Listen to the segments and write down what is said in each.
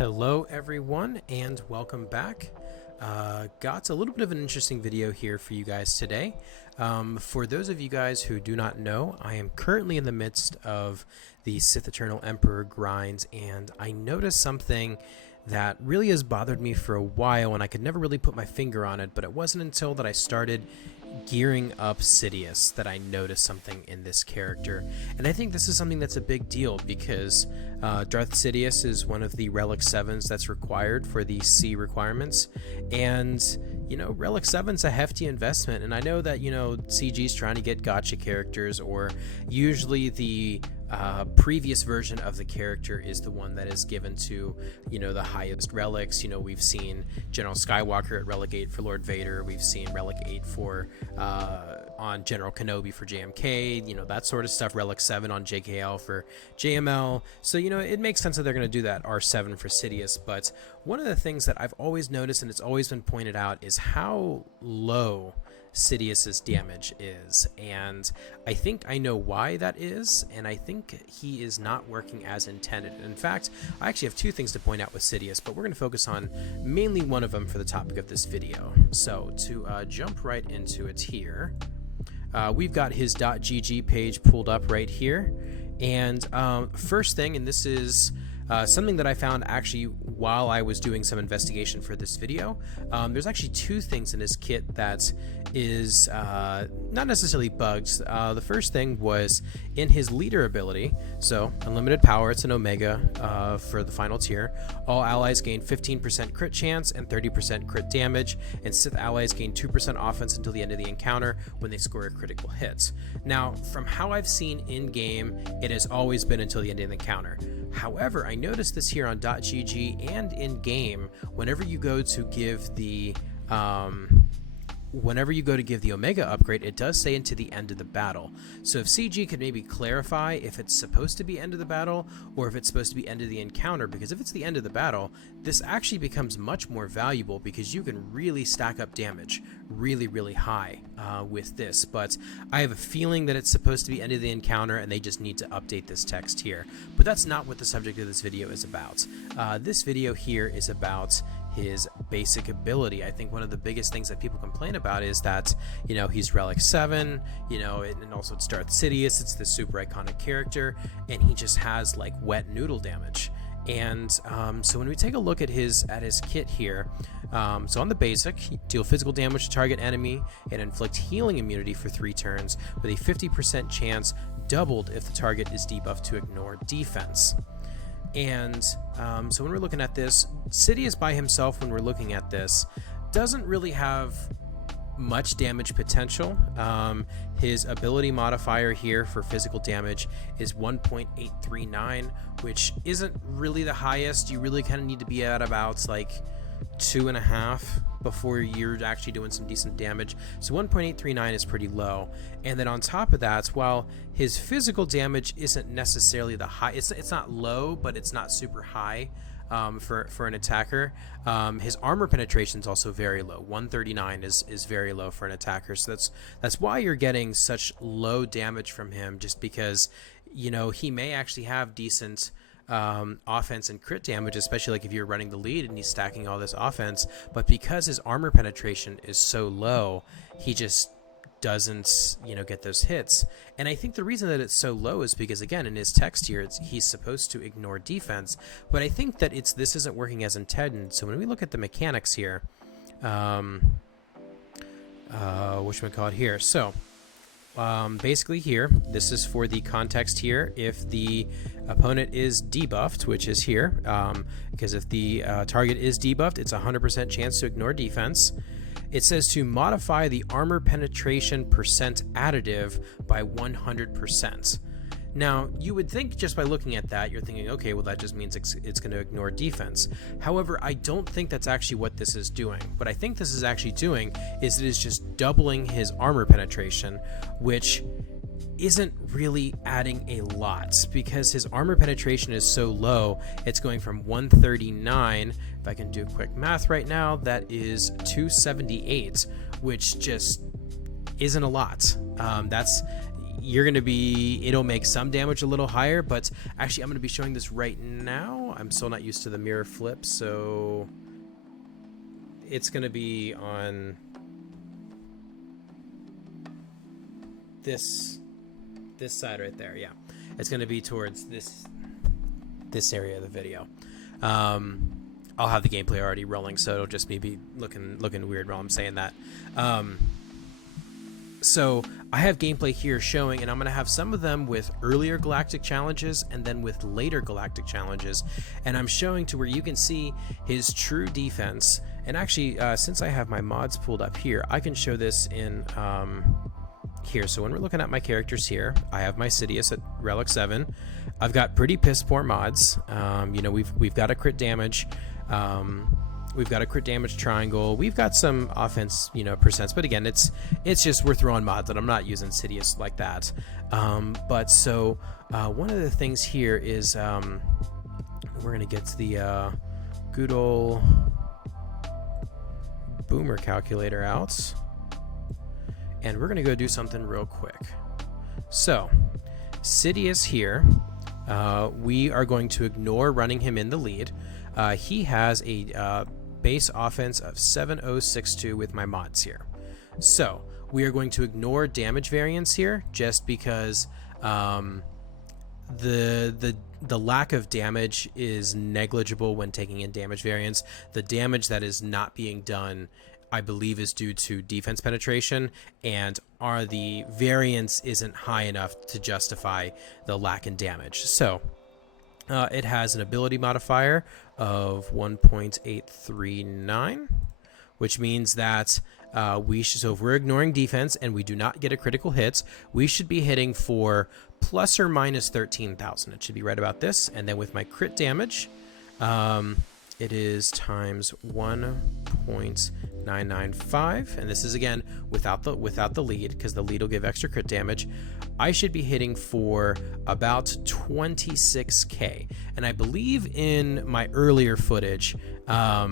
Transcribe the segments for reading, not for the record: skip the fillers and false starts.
Hello everyone and welcome back. Got a little bit of an interesting video here for you guys today. For those of you guys who do not know, I am currently in the midst of the Sith Eternal Emperor grinds, and I noticed something that really has bothered me for a while, and I could never really put my finger on it, but it wasn't until that I started gearing up Sidious that I noticed something in this character. And I think this is something that's a big deal because Darth Sidious is one of the Relic 7s that's required for the C requirements, and you know, Relic 7's a hefty investment. And I know that, you know, CG's trying to get gotcha characters, or usually the previous version of the character is the one that is given to, you know, the highest relics. You know, we've seen General Skywalker at Relic 8 for Lord Vader. We've seen Relic 8 for on General Kenobi for JMK, you know, that sort of stuff. Relic 7 on JKL for JML. So, you know, it makes sense that they're going to do that R7 for Sidious. But one of the things that I've always noticed, and it's always been pointed out, is how low Sidious's damage is, and I think I know why that is, and I think he is not working as intended. In fact, I actually have two things to point out with Sidious, but we're going to focus on mainly one of them for the topic of this video. So to jump right into it here, we've got his .gg page pulled up right here, and first thing, and this is something that I found actually while I was doing some investigation for this video. There's actually two things in his kit that is not necessarily bugs. The first thing was in his leader ability. So unlimited power, it's an Omega for the final tier. All allies gain 15% crit chance and 30% crit damage, and Sith allies gain 2% offense until the end of the encounter when they score a critical hit. Now, from how I've seen in-game, it has always been until the end of the encounter. However, I noticed this here on .gg and in-game, whenever you go to give the Omega upgrade, it does say into the end of the battle. So if CG could maybe clarify if it's supposed to be end of the battle or if it's supposed to be end of the encounter, because if it's the end of the battle, this actually becomes much more valuable because you can really stack up damage really high with this. But I have a feeling that it's supposed to be end of the encounter and they just need to update this text here. But that's not what the subject of this video is about. This video here is about his basic ability. I think one of the biggest things that people complain about is that, you know, he's Relic 7, you know, and also it's Darth Sidious, it's this super iconic character, and he just has like wet noodle damage. And so when we take a look at his kit here, so on the basic, deal physical damage to target enemy and inflict healing immunity for 3 turns with a 50% chance, doubled if the target is debuffed to ignore defense. And so when we're looking at this, Sidious by himself, when we're looking at this, doesn't really have much damage potential. His ability modifier here for physical damage is 1.839, which isn't really the highest. You really kind of need to be at about like 2.5 before you're actually doing some decent damage. So 1.839 is pretty low. And then on top of that, while his physical damage isn't necessarily the high, it's not low, but it's not super high for an attacker. His armor penetration is also very low. 139 is very low for an attacker. So that's why you're getting such low damage from him, just because, you know, he may actually have decent offense and crit damage, especially like if you're running the lead and he's stacking all this offense, but because his armor penetration is so low, he just doesn't, you know, get those hits. And I think the reason that it's so low is because, again, in his text here, he's supposed to ignore defense, but I think that this isn't working as intended. So when we look at the mechanics here, whatchamacallit here, so basically here, this is for the context here. If the opponent is debuffed, which is here, because if the target is debuffed, it's a 100% chance to ignore defense. It says to modify the armor penetration percent additive by 100%. Now, you would think just by looking at that, you're thinking, okay, well, that just means it's going to ignore defense. However, I don't think that's actually what this is doing. What I think this is actually doing is it is just doubling his armor penetration, which isn't really adding a lot because his armor penetration is so low. It's going from 139, if I can do quick math right now, that is 278, which just isn't a lot. You're going to be, it'll make some damage a little higher, but actually I'm going to be showing this right now. I'm still not used to the mirror flip, so it's going to be on this side right there. Yeah, it's going to be towards this area of the video. I'll have the gameplay already rolling, so it'll just be looking weird while I'm saying that. So I have gameplay here showing, and I'm going to have some of them with earlier galactic challenges and then with later galactic challenges, and I'm showing to where you can see his true defense. And actually, since I have my mods pulled up here, I can show this in here. So when we're looking at my characters here, I have my Sidious at Relic 7. I've got pretty piss poor mods. You know, we've got a crit damage. We've got a crit damage triangle. We've got some offense, you know, percents. But again, it's just we're throwing mods, and I'm not using Sidious like that. But so one of the things here is we're gonna get to the good old boomer calculator out, and we're gonna go do something real quick. So Sidious here, we are going to ignore running him in the lead. He has a base offense of 7062 with my mods here. So we are going to ignore damage variance here, just because the lack of damage is negligible when taking in damage variance. The damage that is not being done, I believe, is due to defense penetration, and the variance isn't high enough to justify the lack in damage. So it has an ability modifier of 1.839, which means that so if we're ignoring defense and we do not get a critical hit, we should be hitting for plus or minus 13,000. It should be right about this. And then with my crit damage, it is times 1.995, and this is again without the lead, because the lead will give extra crit damage. I should be hitting for about 26k, and I believe in my earlier footage, I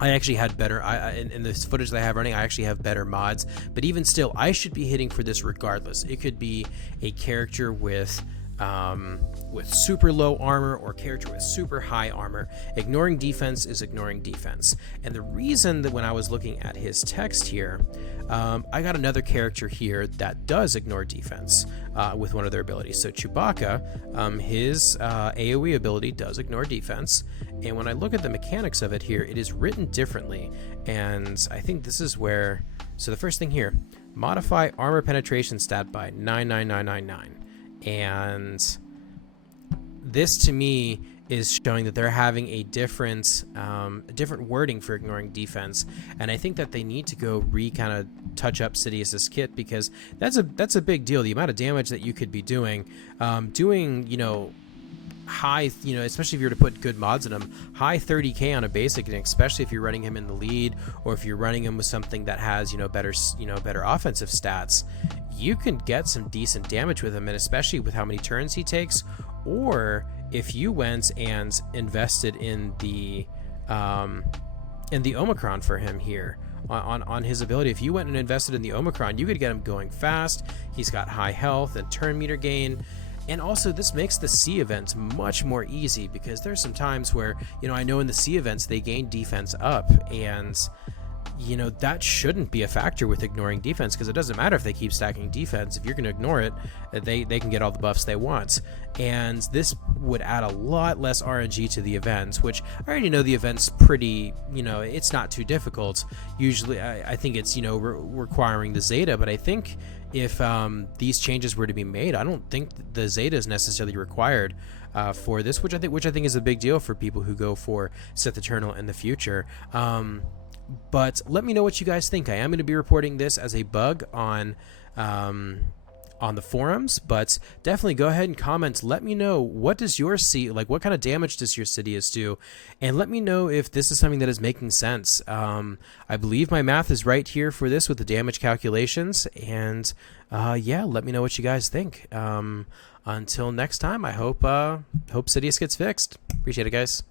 actually had better. In this footage that I have running, I actually have better mods. But even still, I should be hitting for this regardless. It could be a character with super low armor or character with super high armor. Ignoring defense is ignoring defense. And the reason that when I was looking at his text here, I got another character here that does ignore defense with one of their abilities. So Chewbacca, his AoE ability does ignore defense. And when I look at the mechanics of it here, it is written differently. And I think this is where, so the first thing here, modify armor penetration stat by 99999. And this to me is showing that they're having a different wording for ignoring defense, and I think that they need to go kind of touch up Sidious's kit, because that's a big deal. The amount of damage that you could be doing, you know, high, you know, especially if you were to put good mods in him, high 30k on a basic, and especially if you're running him in the lead, or if you're running him with something that has, you know, better offensive stats, you can get some decent damage with him, and especially with how many turns he takes. Or if you went and invested in the Omicron for him here on his ability, if you went and invested in the Omicron, you could get him going fast. He's got high health and turn meter gain. And also, this makes the C events much more easy, because there's some times where, you know, I know in the C events they gain defense up, and you know, that shouldn't be a factor with ignoring defense, because it doesn't matter if they keep stacking defense. If you're going to ignore it, they can get all the buffs they want. And this would add a lot less RNG to the events, which I already know the event's pretty, you know, it's not too difficult. Usually, I think it's, you know, requiring the Zeta, but I think if these changes were to be made, I don't think the Zeta is necessarily required for this, which I think is a big deal for people who go for Sith Eternal in the future. But let me know what you guys think. I am going to be reporting this as a bug on the forums, but definitely go ahead and comment. Let me know, what does yours see, like what kind of damage does your Sidious do, and let me know if this is something that is making sense. I believe my math is right here for this with the damage calculations, and yeah, let me know what you guys think. Until next time, I hope Sidious gets fixed. Appreciate it, guys.